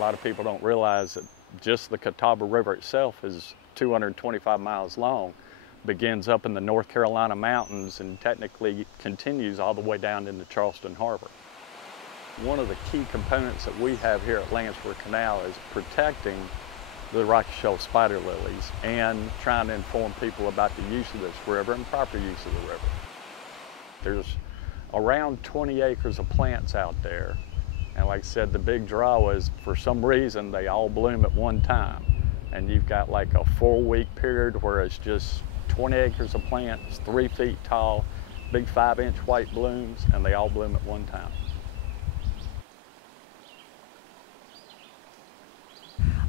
lot of people don't realize that just the Catawba River itself is 225 miles long, begins up in the North Carolina mountains and technically continues all the way down into Charleston Harbor. One of the key components that we have here at Lansford Canal is protecting the rocky shelf spider lilies and trying to inform people about the use of this river and proper use of the river. There's around 20 acres of plants out there, and like I said, the big draw is for some reason they all bloom at one time, and you've got like a 4-week period where it's just 20 acres of plants, 3 feet tall, big 5-inch white blooms, and they all bloom at one time.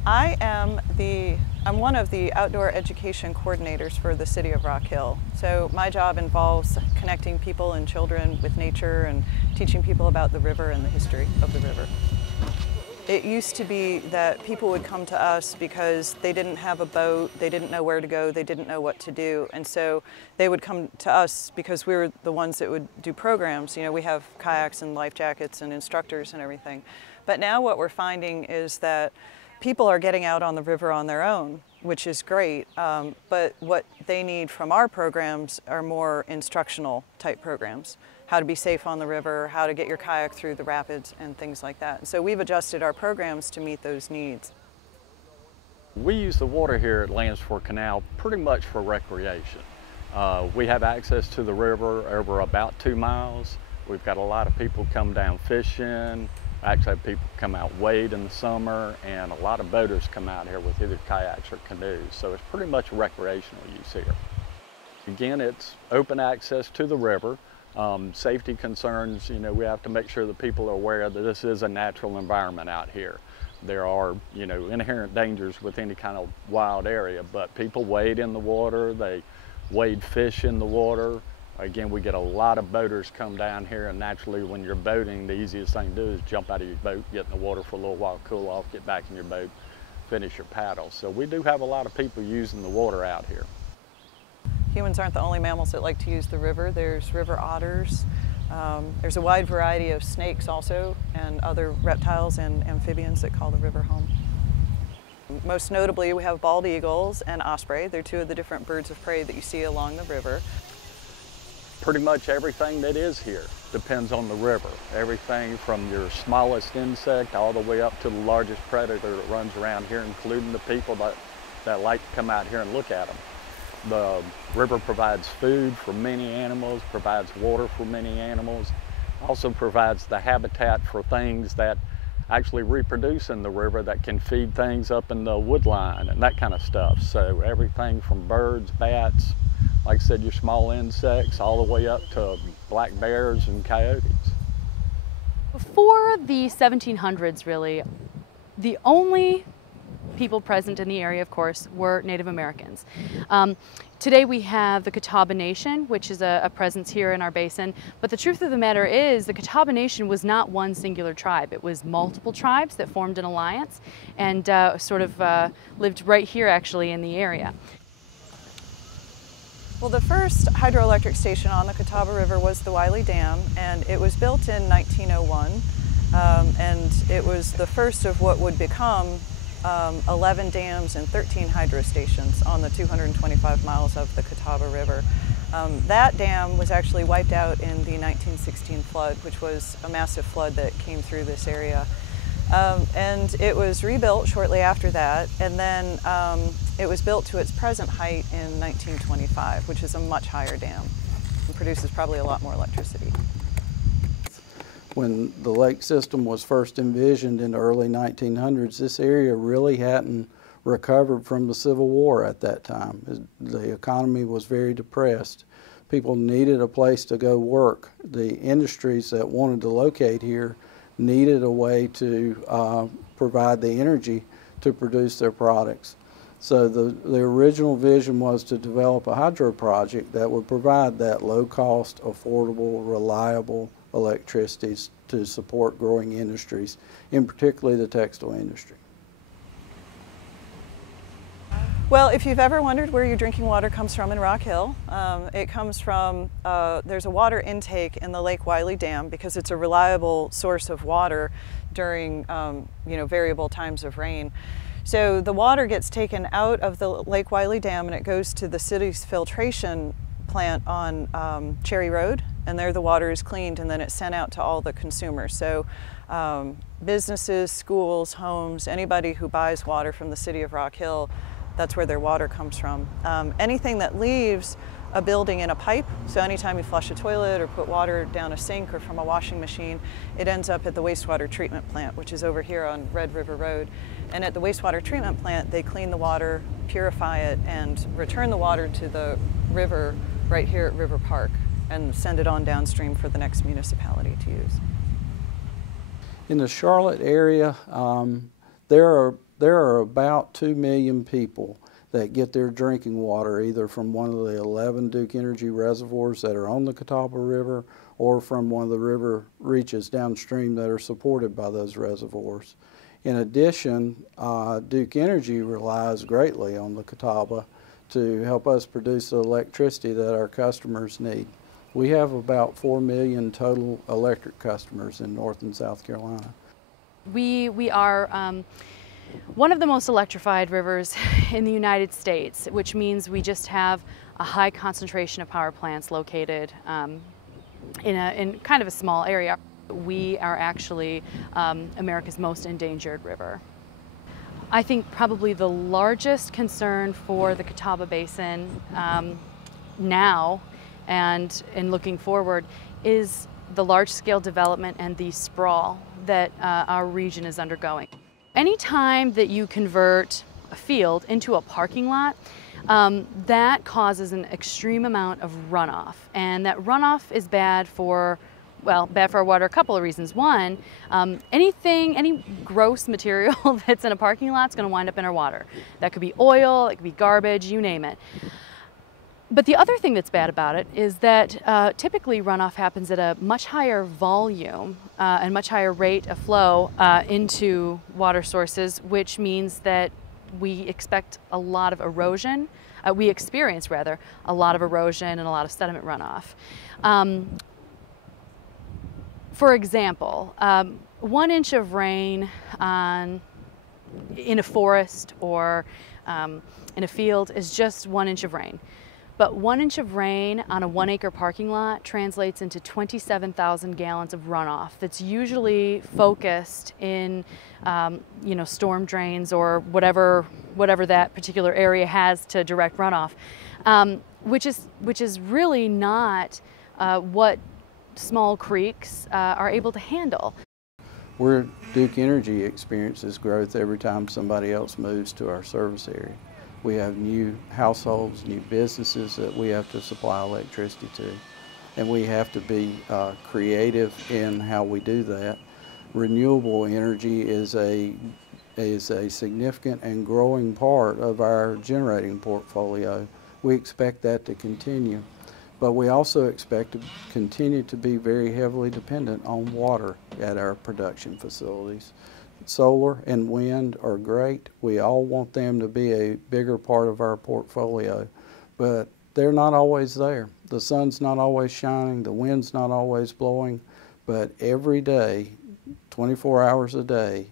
I'm one of the outdoor education coordinators for the city of Rock Hill. So my job involves connecting people and children with nature and teaching people about the river and the history of the river. It used to be that people would come to us because they didn't have a boat, they didn't know where to go, they didn't know what to do. And so they would come to us because we were the ones that would do programs. You know, we have kayaks and life jackets and instructors and everything. But now what we're finding is that people are getting out on the river on their own, which is great, but what they need from our programs are more instructional type programs. How to be safe on the river, how to get your kayak through the rapids, and things like that. So we've adjusted our programs to meet those needs. We use the water here at Lansford Canal pretty much for recreation. We have access to the river over about 2 miles. We've got a lot of people come down fishing. Actually, people come out wade in the summer, and a lot of boaters come out here with either kayaks or canoes. So it's pretty much recreational use here. Again, it's open access to the river. Safety concerns, you know, we have to make sure that people are aware that this is a natural environment out here. There are, you know, inherent dangers with any kind of wild area, but people wade in the water, they wade fish in the water. Again, we get a lot of boaters come down here, and naturally when you're boating, the easiest thing to do is jump out of your boat, get in the water for a little while, cool off, get back in your boat, finish your paddle. So we do have a lot of people using the water out here. Humans aren't the only mammals that like to use the river. There's river otters. There's a wide variety of snakes also, and other reptiles and amphibians that call the river home. Most notably, we have bald eagles and osprey. They're 2 of the different birds of prey that you see along the river. Pretty much everything that is here depends on the river. Everything from your smallest insect all the way up to the largest predator that runs around here, including the people that like to come out here and look at them. The river provides food for many animals, provides water for many animals, also provides the habitat for things that actually reproduce in the river that can feed things up in the woodline and that kind of stuff. So everything from birds, bats, like I said, your small insects, all the way up to black bears and coyotes. Before the 1700s, really, the only people present in the area, of course, were Native Americans. Today we have the Catawba Nation, which is a presence here in our basin, but the truth of the matter is the Catawba Nation was not one singular tribe. It was multiple tribes that formed an alliance and lived right here actually in the area. Well, the first hydroelectric station on the Catawba River was the Wiley Dam, and it was built in 1901, and it was the first of what would become 11 dams and 13 hydro stations on the 225 miles of the Catawba River. That dam was actually wiped out in the 1916 flood, which was a massive flood that came through this area. And it was rebuilt shortly after that, and then it was built to its present height in 1925, which is a much higher dam and produces probably a lot more electricity. When the lake system was first envisioned in the early 1900s, this area really hadn't recovered from the Civil War at that time. The economy was very depressed. People needed a place to go work. The industries that wanted to locate here needed a way to provide the energy to produce their products. So the original vision was to develop a hydro project that would provide that low-cost, affordable, reliable electricity to support growing industries, in particular the textile industry. Well, if you've ever wondered where your drinking water comes from in Rock Hill, it comes from, there's a water intake in the Lake Wiley Dam because it's a reliable source of water during variable times of rain. So the water gets taken out of the Lake Wiley Dam and it goes to the city's filtration plant on Cherry Road, and there the water is cleaned and then it's sent out to all the consumers. So businesses, schools, homes, anybody who buys water from the city of Rock Hill, that's where their water comes from. Anything that leaves a building in a pipe, so anytime you flush a toilet or put water down a sink or from a washing machine, it ends up at the wastewater treatment plant, which is over here on Red River Road. And at the wastewater treatment plant, they clean the water, purify it, and return the water to the river right here at River Park and send it on downstream for the next municipality to use. In the Charlotte area, there are about 2 million people that get their drinking water either from one of the 11 Duke Energy reservoirs that are on the Catawba River or from one of the river reaches downstream that are supported by those reservoirs. In addition, Duke Energy relies greatly on the Catawba to help us produce the electricity that our customers need. We have about 4 million total electric customers in North and South Carolina. We are one of the most electrified rivers in the United States, which means we just have a high concentration of power plants located in kind of a small area. We are actually America's most endangered river. I think probably the largest concern for the Catawba Basin now and looking forward is the large-scale development and the sprawl that our region is undergoing. Anytime that you convert a field into a parking lot, that causes an extreme amount of runoff, and that runoff is bad for our water a couple of reasons. One, any gross material that's in a parking lot is going to wind up in our water. That could be oil, it could be garbage, you name it. But the other thing that's bad about it is that typically runoff happens at a much higher volume and much higher rate of flow into water sources, which means that we expect a lot of erosion. We experience, rather, a lot of erosion and a lot of sediment runoff. For example, 1 inch of rain in a forest or in a field is just 1 inch of rain. But 1 inch of rain on a 1 acre parking lot translates into 27,000 gallons of runoff that's usually focused in storm drains or whatever that particular area has to direct runoff, which is really not what small creeks are able to handle. Where Duke Energy experiences growth every time somebody else moves to our service area. We have new households, new businesses that we have to supply electricity to. And we have to be creative in how we do that. Renewable energy is a significant and growing part of our generating portfolio. We expect that to continue. But we also expect to continue to be very heavily dependent on water at our production facilities. Solar and wind are great. We all want them to be a bigger part of our portfolio, but they're not always there. The sun's not always shining, the wind's not always blowing, but every day, 24 hours a day,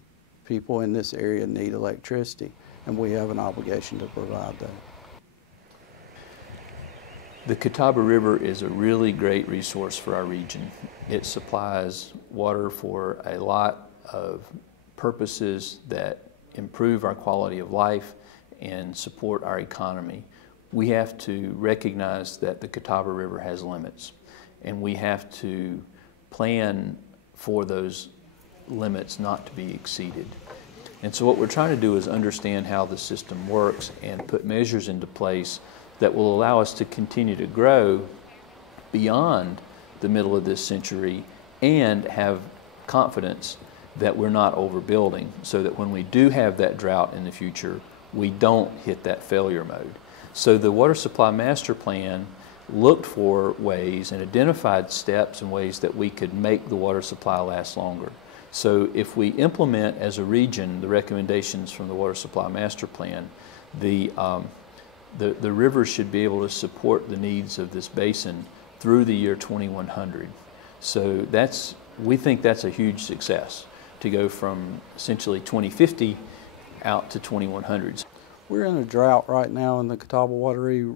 people in this area need electricity, and we have an obligation to provide that. The Catawba River is a really great resource for our region. It supplies water for a lot of purposes that improve our quality of life and support our economy. We have to recognize that the Catawba River has limits, and we have to plan for those limits not to be exceeded. And so what we're trying to do is understand how the system works and put measures into place that will allow us to continue to grow beyond the middle of this century and have confidence that we're not overbuilding, so that when we do have that drought in the future, we don't hit that failure mode. So the Water Supply Master Plan looked for ways and identified steps and ways that we could make the water supply last longer. So if we implement as a region the recommendations from the Water Supply Master Plan, the river should be able to support the needs of this basin through the year 2100. So we think that's a huge success. to go from essentially 2050 out to 2100s. We're in a drought right now in the Catawba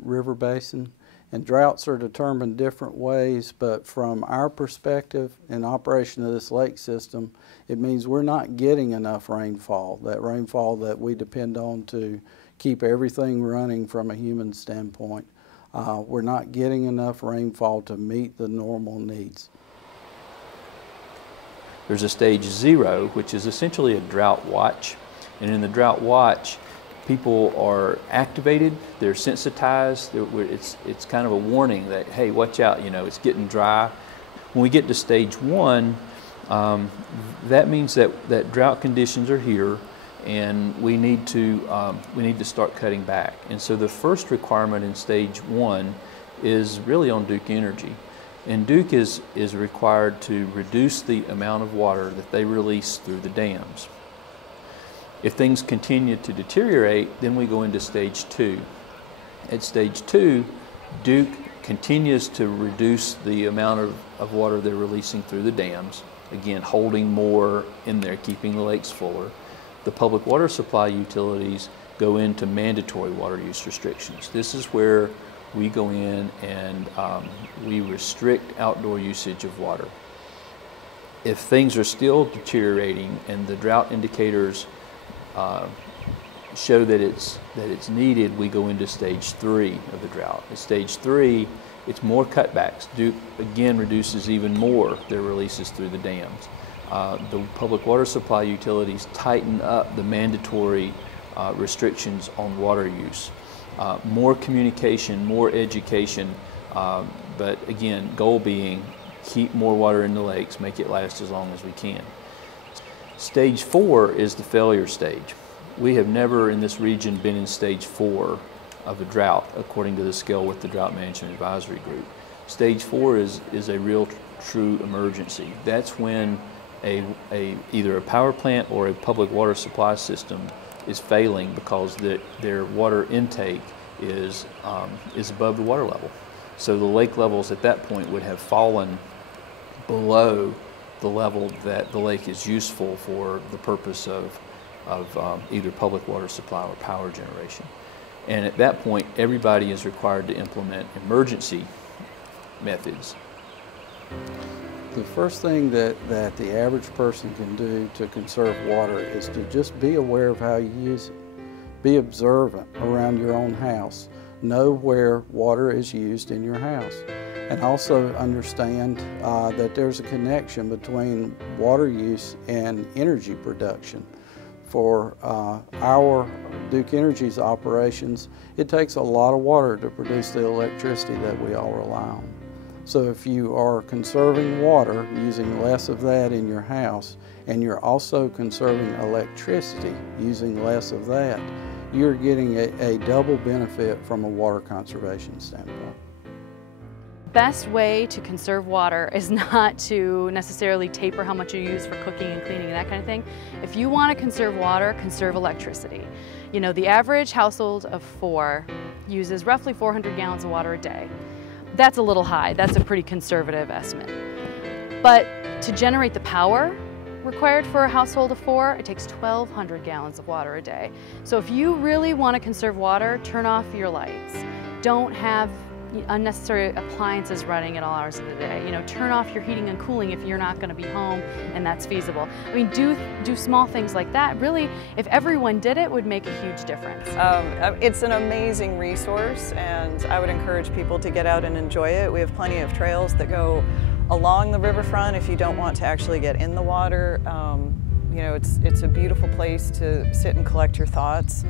River Basin, and droughts are determined different ways, but from our perspective in operation of this lake system, it means we're not getting enough rainfall, that rainfall that we depend on to keep everything running from a human standpoint. We're not getting enough rainfall to meet the normal needs. There's a stage 0, which is essentially a drought watch. And in the drought watch, people are activated, they're sensitized, it's kind of a warning that, hey, watch out, you know, it's getting dry. When we get to stage 1, that means that drought conditions are here, and we need to start cutting back. And so the first requirement in stage 1 is really on Duke Energy. And Duke is required to reduce the amount of water that they release through the dams. If things continue to deteriorate, then we go into stage 2. At stage 2, Duke continues to reduce the amount of water they're releasing through the dams, again holding more in there, keeping the lakes fuller. The public water supply utilities go into mandatory water use restrictions. This is where we go in and we restrict outdoor usage of water. If things are still deteriorating and the drought indicators show that it's needed, we go into stage 3 of the drought. At stage 3, it's more cutbacks. Duke again reduces even more their releases through the dams. The public water supply utilities tighten up the mandatory restrictions on water use. More communication, more education, but again, goal being keep more water in the lakes, make it last as long as we can. Stage 4 is the failure stage. We have never in this region been in stage 4 of a drought, according to the scale with the Drought Management Advisory Group. Stage 4 is a real true emergency. That's when either a power plant or a public water supply system is failing because their water intake is above the water level. So the lake levels at that point would have fallen below the level that the lake is useful for the purpose of either public water supply or power generation. And at that point, everybody is required to implement emergency methods. The first thing that the average person can do to conserve water is to just be aware of how you use it. Be observant around your own house. Know where water is used in your house. And also understand that there's a connection between water use and energy production. For our Duke Energy's operations, it takes a lot of water to produce the electricity that we all rely on. So if you are conserving water, using less of that in your house, and you're also conserving electricity, using less of that, you're getting a double benefit from a water conservation standpoint. Best way to conserve water is not to necessarily taper how much you use for cooking and cleaning and that kind of thing. If you want to conserve water, conserve electricity. You know, the average household of 4 uses roughly 400 gallons of water a day. That's a little high. That's a pretty conservative estimate. But to generate the power required for a household of 4, it takes 1,200 gallons of water a day. So if you really want to conserve water, turn off your lights. Don't have unnecessary appliances running at all hours of the day. You know, turn off your heating and cooling if you're not going to be home and that's feasible. I mean, do small things like that. Really, if everyone did it, would make a huge difference. It's an amazing resource, and I would encourage people to get out and enjoy it. We have plenty of trails that go along the riverfront if you don't want to actually get in the water. You know, it's a beautiful place to sit and collect your thoughts.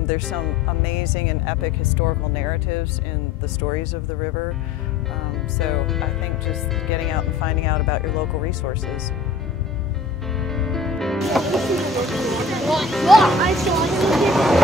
There's some amazing and epic historical narratives in the stories of the river. So I think just getting out and finding out about your local resources. I saw it.